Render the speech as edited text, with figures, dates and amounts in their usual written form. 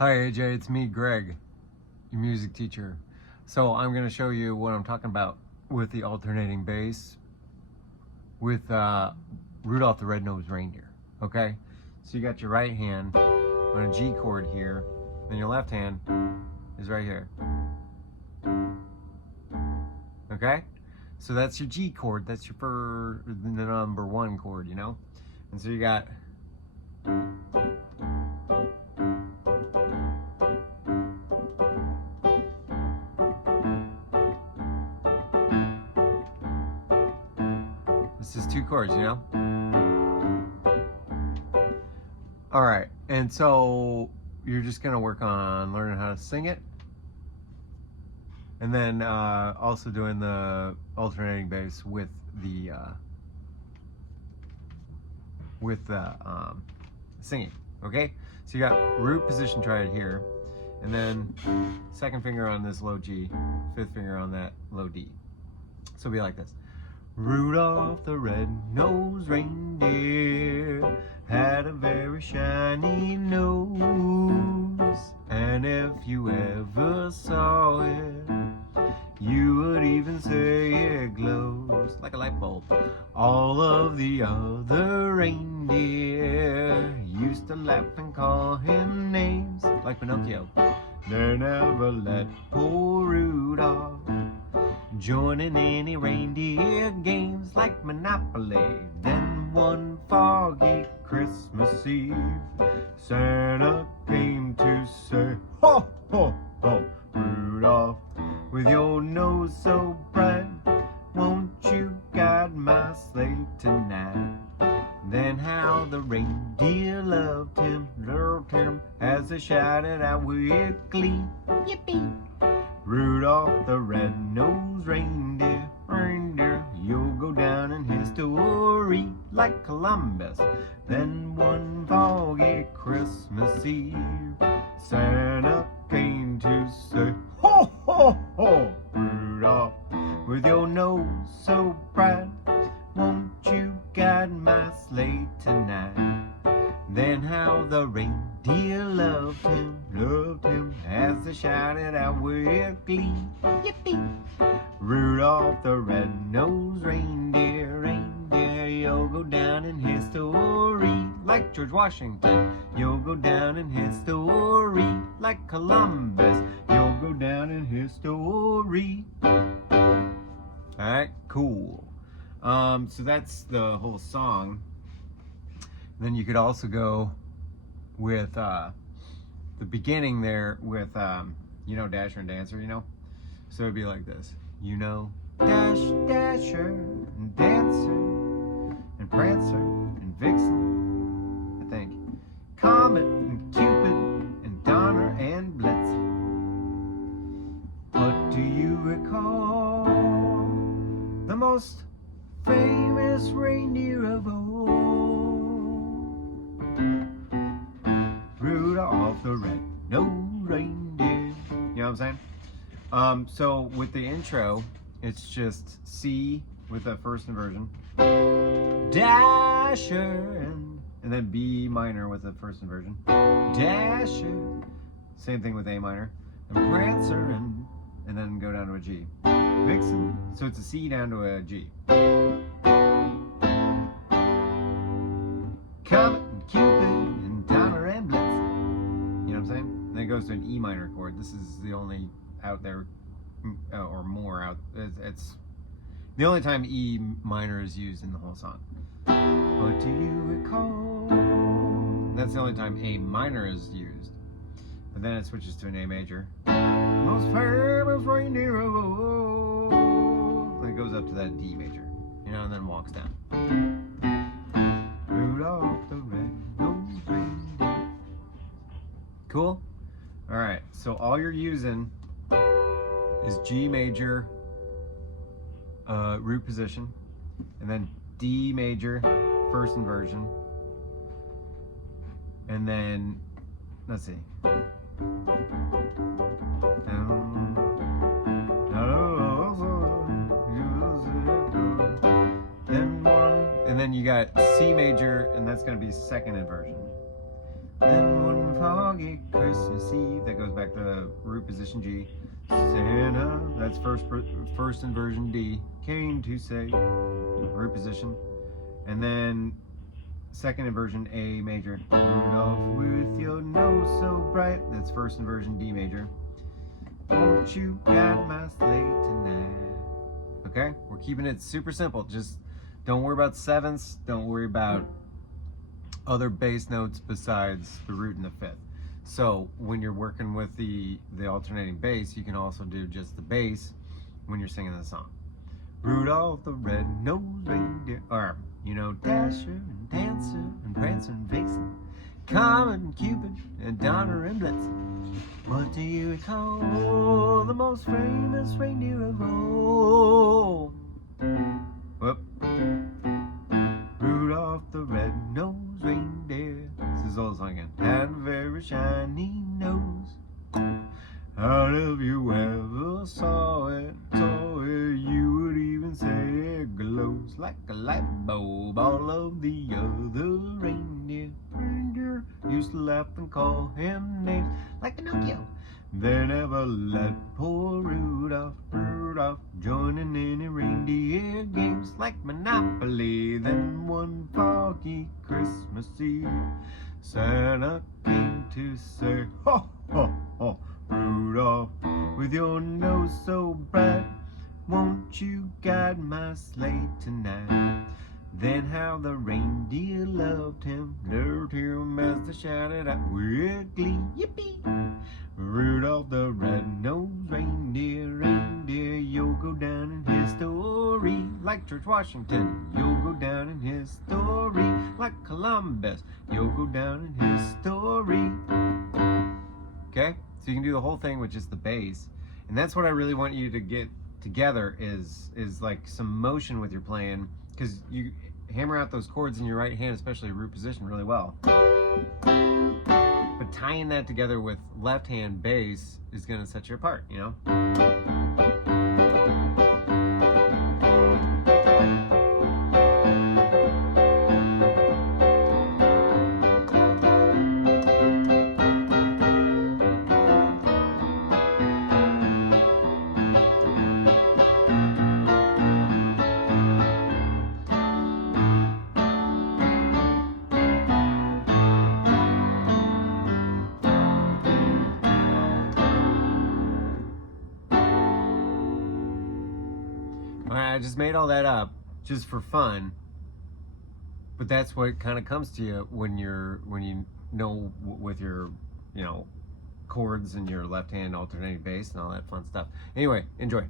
Hi AJ, it's me, Greg, your music teacher. So I'm going to show you what I'm talking about with the alternating bass with Rudolph the Red-Nosed Reindeer, okay? So you got your right hand on a G chord here, and your left hand is right here, okay? So that's your G chord, that's your the number one chord, you know? And so you got this is two chords, you know? All right, and so you're just gonna work on learning how to sing it, and then also doing the alternating bass with the singing. Okay, so you got root position triad here, and then second finger on this low G, fifth finger on that low D. So it'll be like this. Rudolph the red-nosed reindeer had a very shiny nose, and if you ever saw it, you would even say it glows like a light bulb. All of the other reindeer used to laugh and call him names like Pinocchio. They never let poor Rudolph join in any reindeer games like Monopoly. Then one foggy Christmas Eve, Santa came to say, ho, ho, ho, Rudolph, with your nose so bright, won't you guide my sleigh tonight? Then how the reindeer loved him, as they shouted out with glee, yippee! Rudolph the red-nosed reindeer, you'll go down in history like Columbus. Then one foggy Christmas Eve, Santa came to say, ho, ho, ho, Rudolph, with your nose so bright, won't you guide my sleigh tonight? Then how the reindeer loved him, as they shouted out with glee, yippee! Rudolph the red-nosed reindeer, you'll go down in history like George Washington. You'll go down in history like Columbus. You'll go down in history. Alright, cool. So that's the whole song. Then you could also go with the beginning there with, you know, Dasher and Dancer, you know? So it'd be like this. You know, Dash, Dasher, and Dancer, and Prancer, and Vixen, I think. Comet, and Cupid, and Donner, and Blitzen. But do you recall the most famous reindeer of all? Rudolph the red-nosed reindeer. You know what I'm saying? So with the intro, it's just C with the first inversion, Dasher, and then B minor with the first inversion, Dasher. Same thing with A minor, and Prancer, and then go down to a G. Vixen, so it's a C down to a G. Comet and Cupid and Donner and Blitzen. You know what I'm saying? And then it goes to an E minor chord. This is the only out there, or more out. It's the only time E minor is used in the whole song. But do you recall? That's the only time A minor is used. But then it switches to an A major. Most famous reindeer of all. Then it goes up to that D major, you know, and then walks down. Rudolph the red-nosed reindeer. Cool? All right, so all you're using is G major, root position, and then D major, first inversion, and then, let's see. And then you got C major, and that's going to be second inversion. Then one foggy Christmas root position G. Santa, that's first inversion D, came to say, root position. And then second inversion A major. Rudolph, with your nose so bright, that's first inversion D major. Won't you guide my sleigh tonight? Okay, we're keeping it super simple. Just don't worry about sevenths. Don't worry about other bass notes besides the root and the fifth. So when you're working with the alternating bass, you can also do just the bass when you're singing the song. Rudolph the red-nosed reindeer, or, you know, Dasher and Dancer and Prancer and Vixen, Comet and Cupid and Donner and Blitzen. What do you recall the most famous reindeer of all? Whoop. Rudolph the red-nosed reindeer, this is all the song again, had a very shiny nose. How if you ever saw it, you would even say it glows like a light bulb. All of the other reindeer used to laugh and call him names like Pinocchio. They never let poor Rudolph join in any reindeer games like Monopoly. Then one foggy Christmas Eve, Santa came to say, ho, ho, ho, Rudolph, with your nose so bright, won't you guide my sleigh tonight? Then how the reindeer loved him as they shouted out with glee, yippee! Rudolph the red-nosed reindeer, you'll go down in history like George Washington. You'll go down in history like Columbus. You'll go down in history. Okay, so you can do the whole thing with just the bass, and that's what I really want you to get together is like some motion with your playing, because you hammer out those chords in your right hand, especially root position, really well. But tying that together with left hand bass is going to set you apart, you know? I just made all that up just for fun, but that's what kind of comes to you when you know with your, you know, chords and your left hand alternating bass and all that fun stuff. Anyway, enjoy.